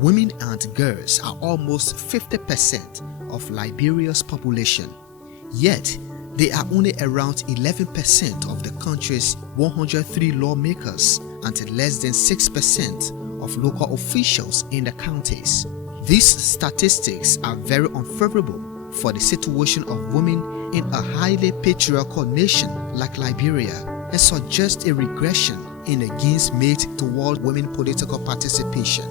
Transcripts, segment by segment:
Women and girls are almost 50% of Liberia's population, yet they are only around 11% of the country's 103 lawmakers and less than 6% of local officials in the counties. These statistics are very unfavorable for the situation of women in a highly patriarchal nation like Liberia and suggest a regression in the gains made toward women political participation.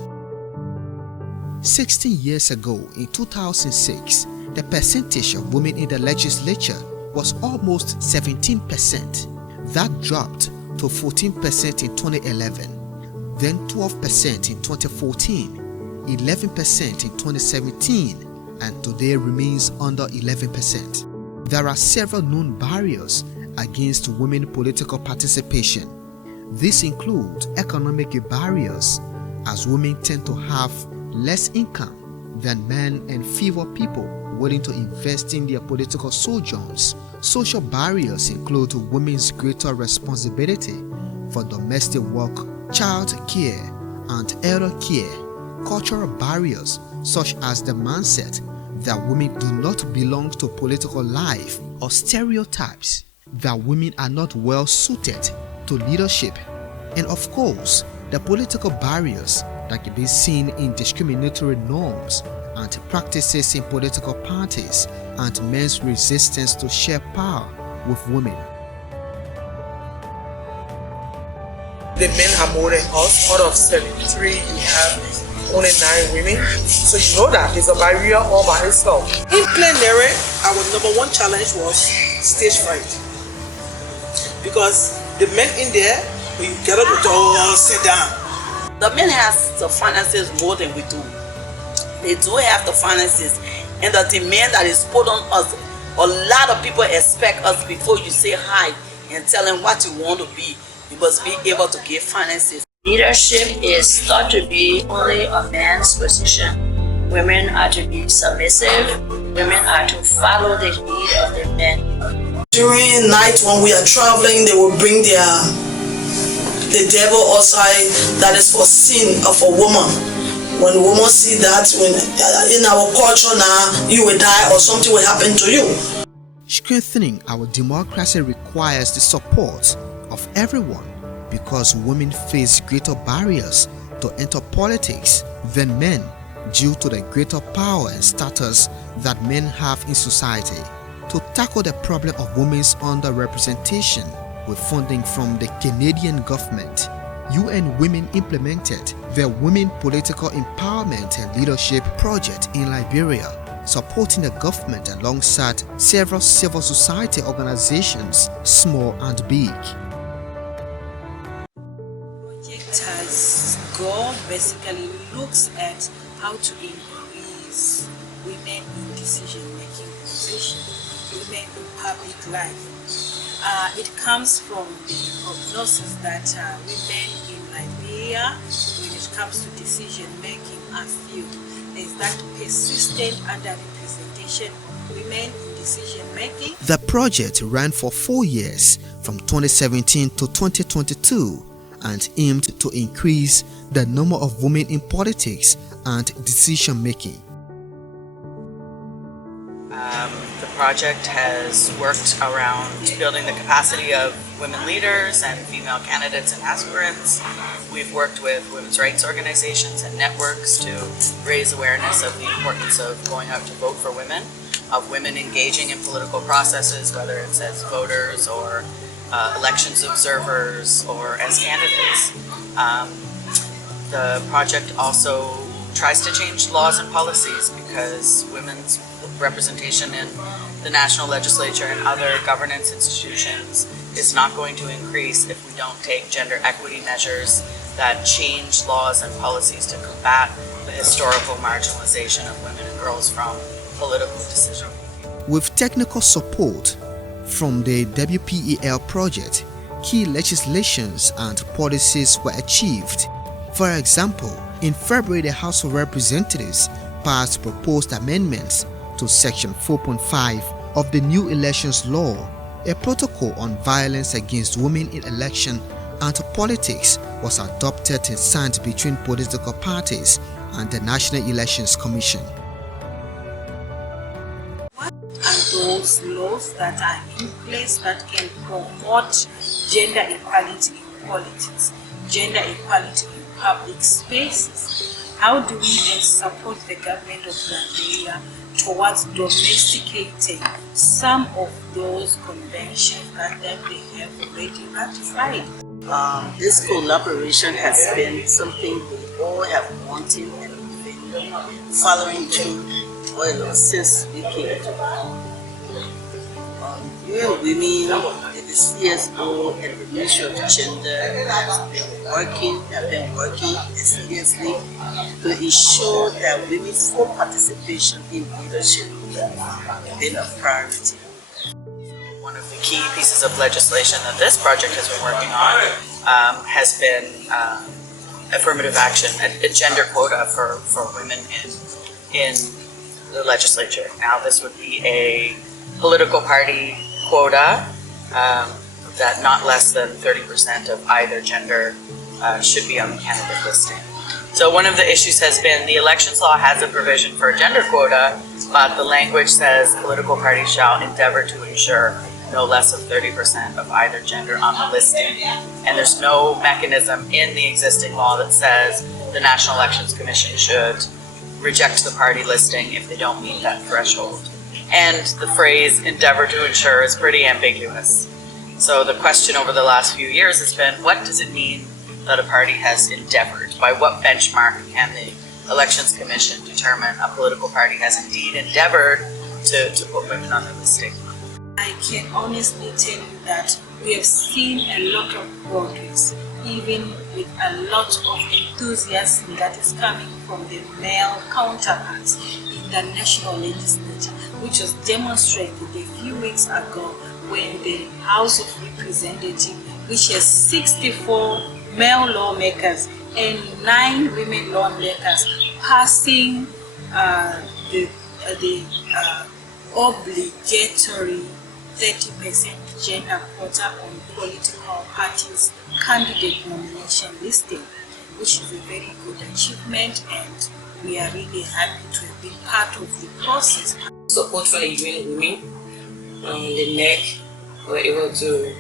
16 years ago, in 2006, the percentage of women in the legislature was almost 17%. That dropped to 14% in 2011, then 12% in 2014, 11% in 2017, and today remains under 11%. There are several known barriers against women political participation. These include economic barriers, as women tend to have less income than men and fewer people willing to invest in their political sojourns. Social barriers include women's greater responsibility for domestic work, child care, and elder care. Cultural barriers such as the mindset that women do not belong to political life, or stereotypes that women are not well suited to leadership, and of course the political barriers that can be seen in discriminatory norms and practices in political parties and men's resistance to share power with women. The men are more than us. Out of 73, we have only 9 women. So you know that it's a barrier all by itself. In plenary, our number one challenge was stage fright. Because the men in there, when you get up the door, sit down. The men have the finances more than we do. They do have the finances, and the demand that is put on us. A lot of people expect us before you say hi and tell them what you want to be. You must be able to give finances. Leadership is thought to be only a man's position. Women are to be submissive. Women are to follow the lead of the men. During night when we are traveling, they will bring the devil outside. That is for sin of a woman. When a woman see that, when in our culture now, you will die or something will happen to you. Strengthening our democracy requires the support of everyone, because women face greater barriers to enter politics than men due to the greater power and status that men have in society. To tackle the problem of women's underrepresentation with funding from the Canadian government, UN Women implemented the Women Political Empowerment and Leadership Project in Liberia, supporting the government alongside several civil society organizations, small and big. As goal basically looks at how to increase women in decision-making position, women in public life. It comes from the prognosis that women in Liberia, when it comes to decision-making, are few. There's that persistent underrepresentation of women in decision-making. The project ran for 4 years, from 2017 to 2022, and aimed to increase the number of women in politics and decision-making. The project has worked around building the capacity of women leaders and female candidates and aspirants. We've worked with women's rights organizations and networks to raise awareness of the importance of going out to vote for women, of women engaging in political processes, whether it's as voters or elections observers or as candidates. The project also tries to change laws and policies, because women's representation in the national legislature and other governance institutions is not going to increase if we don't take gender equity measures that change laws and policies to combat the historical marginalization of women and girls from political decision. With technical support from the WPEL project, key legislations and policies were achieved. For example, in February, the House of Representatives passed proposed amendments to Section 4.5 of the new elections law, a protocol on violence against women in election and politics was adopted and signed between political parties and the National Elections Commission. What are those laws that are in place that can promote gender equality in politics, gender equality in public spaces? How do we then support the government of Liberia towards domesticating some of those conventions that they have already ratified? This collaboration has been something we all have wanted and been following through since we came to power. UN Women, the CSO, and the Ministry of Gender have been working assiduously to ensure that women's full participation in leadership has been a priority. One of the key pieces of legislation that this project has been working on has been affirmative action, a gender quota for women in the legislature. Now this would be a political party quota that not less than 30% of either gender should be on the candidate listing. So one of the issues has been the elections law has a provision for a gender quota, but the language says political parties shall endeavor to ensure no less of 30% of either gender on the listing. And there's no mechanism in the existing law that says the National Elections Commission should reject the party listing if they don't meet that threshold. And the phrase endeavor to ensure is pretty ambiguous. So the question over the last few years has been, what does it mean that a party has endeavored? By what benchmark can the Elections Commission determine a political party has indeed endeavored to put women on the listing? I can honestly tell you that we have seen a lot of progress, even with a lot of enthusiasm that is coming from the male counterparts in the national legislature, which was demonstrated a few weeks ago when the House of Representatives, which has 64 male lawmakers and 9 women lawmakers, passing the obligatory 30% gender quota on political parties' candidate nomination listing, which is a very good achievement, and we are really happy to have been part of the process. Support for UN Women on the NEC were able to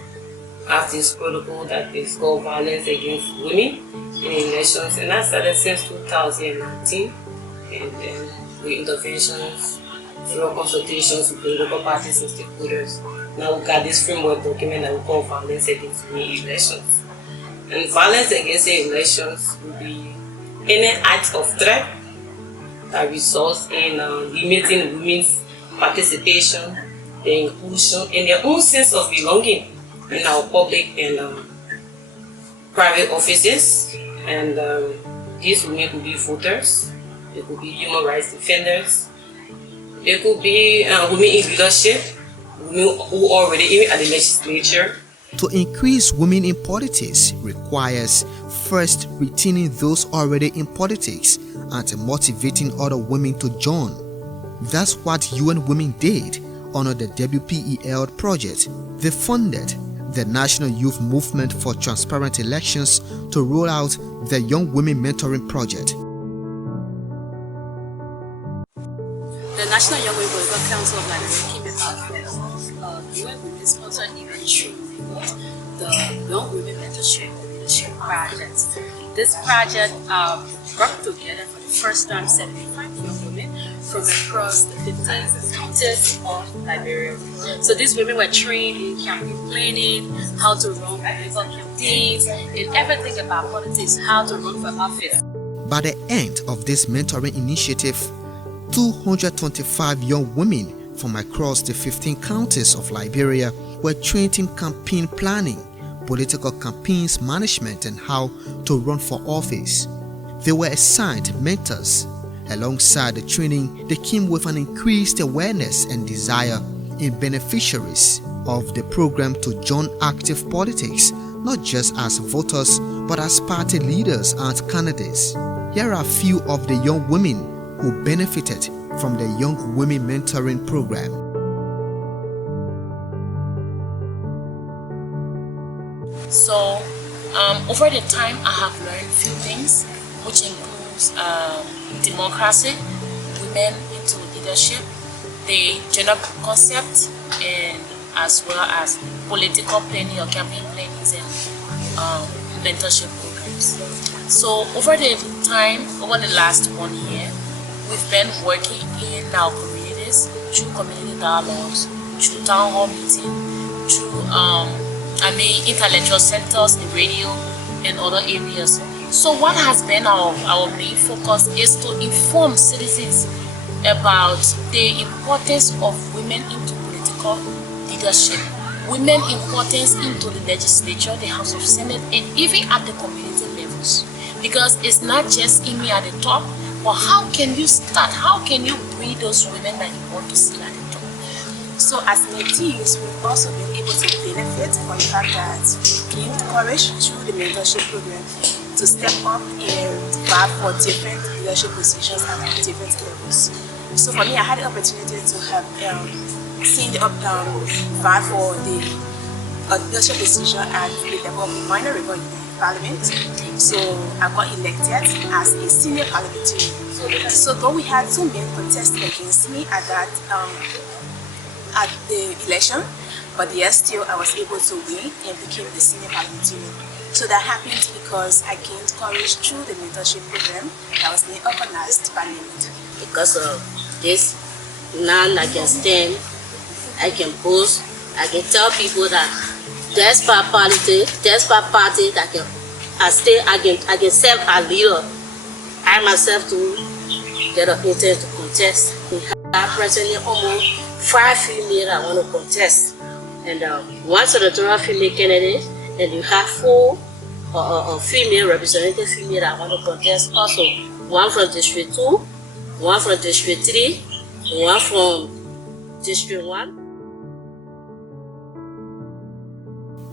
have this protocol that is called violence against women in elections, and that started since 2019, and then with interventions through consultations with political parties and stakeholders. Now we've got this framework document that we call violence against women in elections. And violence against elections will be any act of threat that results in limiting women's participation, their inclusion, and their own sense of belonging in our public and private offices. And these women could be voters, they could be human rights defenders, they could be women in leadership, women who are already even at the legislature. To increase women in politics requires first retaining those already in politics and motivating other women to join. That's what UN Women did under the WPEL project. They funded the National Youth Movement for Transparent Elections to roll out the Young Women Mentoring Project. The National Young Women Political Council of Liberia came about with UN Women sponsored event through the Young Women Mentorship and Leadership Project. This project brought together for the first time 75 young women from across the 15 counties of Liberia. So these women were trained in campaign planning, how to run political campaigns, and everything about politics, how to run for office. By the end of this mentoring initiative, 225 young women from across the 15 counties of Liberia were trained in campaign planning, political campaigns management, and how to run for office. They were assigned mentors. Alongside the training, they came with an increased awareness and desire in beneficiaries of the program to join active politics, not just as voters but as party leaders and candidates. Here are a few of the young women who benefited from the Young Women Mentoring Program. So over the time I have learned a few things, which include issues, democracy, women into leadership, the gender concept, and as well as political planning or campaign plannings and mentorship programs. So over the last 1 year, we've been working in our communities through community dialogues, through town hall meeting, through intellectual centers, the radio, and other areas. So what has been our main focus is to inform citizens about the importance of women into political leadership, women importance into the legislature, the House of Senate, and even at the community levels. Because it's not just in me at the top, but how can you start? How can you bring those women that you want to see at the top? So as mentees, we've also been able to benefit from the fact that we gained courage through the mentorship program to step up and vie for different leadership positions at different levels. So for me, I had the opportunity to have seen the vie for the leadership position at the level of minor river parliament. So I got elected as a senior parliamentarian. So though we had 2 men contesting against me at that at the election, but yes, still I was able to win and became the senior parliamentarian. So that happened because I gained courage through the mentorship program that was being organized by NIMIT. Because of this, now I can stand, I can boast, I can tell people that that's my party that I can serve as leader. I myself to get an intent to contest. We have presently almost 5 females that want to contest, and one senatorial female candidate, and you have 4 female representative female that want to contest also. One from District 2, one from District 3, one from District 1.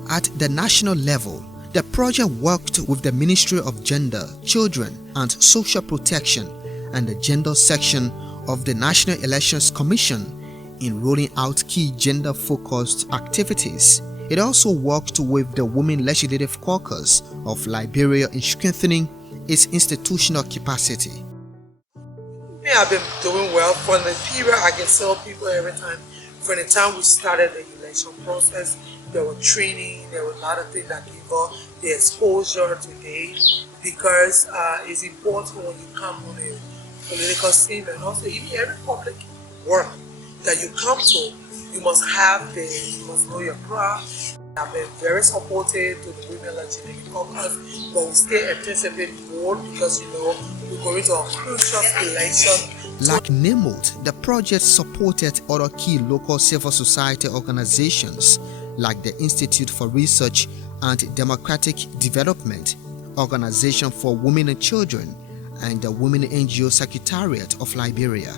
At the national level, the project worked with the Ministry of Gender, Children and Social Protection and the Gender Section of the National Elections Commission in rolling out key gender-focused activities. It also worked with the Women Legislative Caucus of Liberia in strengthening its institutional capacity. I've been doing well from the period. I can tell people every time, from the time we started the election process, there were training, there were a lot of things that gave us the exposure today, because it's important when you come on a political scene, and also even every public work that you come to, you must know your craft. I've been very supportive to the Women Legislative Caucus, but we still anticipate more because we're going to a crucial election. Like NIMOT, the project supported other key local civil society organizations like the Institute for Research and Democratic Development, Organization for Women and Children, and the Women NGO Secretariat of Liberia.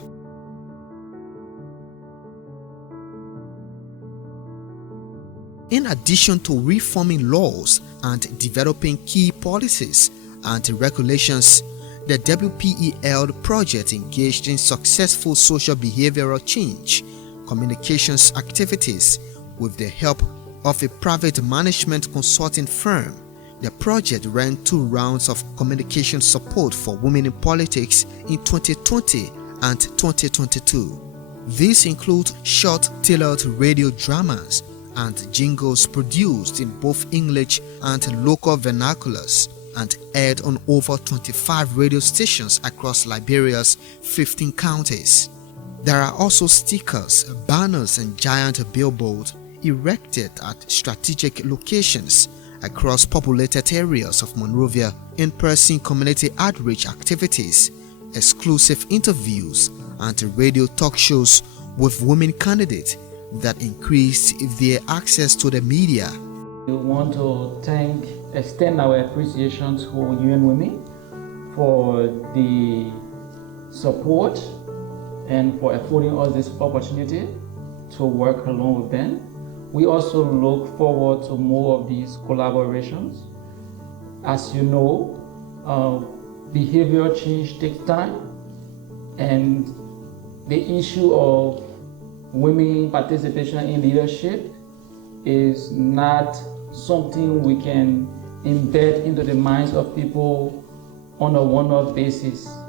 In addition to reforming laws and developing key policies and regulations, the WPEL project engaged in successful social behavioral change communications activities with the help of a private management consulting firm. The project ran 2 rounds of communication support for women in politics in 2020 and 2022. These include short tailored radio dramas and jingles produced in both English and local vernaculars and aired on over 25 radio stations across Liberia's 15 counties. There are also stickers, banners and giant billboards erected at strategic locations across populated areas of Monrovia, in-person community outreach activities, exclusive interviews and radio talk shows with women candidates that increased their access to the media. We want to extend our appreciation to UN Women for the support and for affording us this opportunity to work along with them. We also look forward to more of these collaborations. As you know, behavioral change takes time, and the issue of women participation in leadership is not something we can embed into the minds of people on a one-off basis.